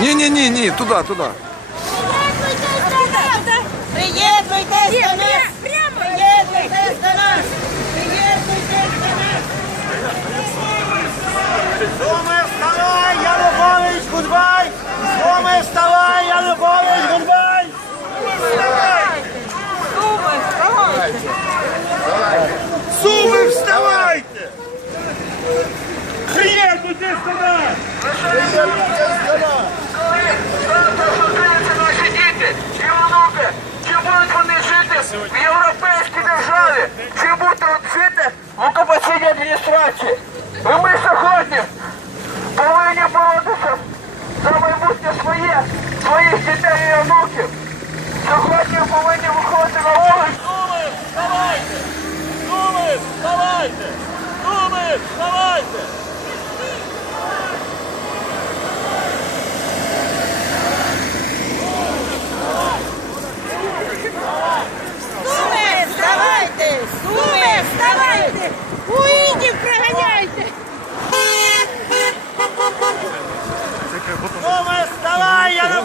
Ні, туди, туди. Коли завтра зустрінуться наші діти і онуки, чи будуть вони жити в європейській державі, чи будуть жити в окупаційній адміністрації? Ми сьогодні повинні боротися за майбутнє своє, своїх дітей і онуків. Сьогодні повинні виходити на вулицю. Суми, вставайте! Суми, вставайте! Суми, вставайте!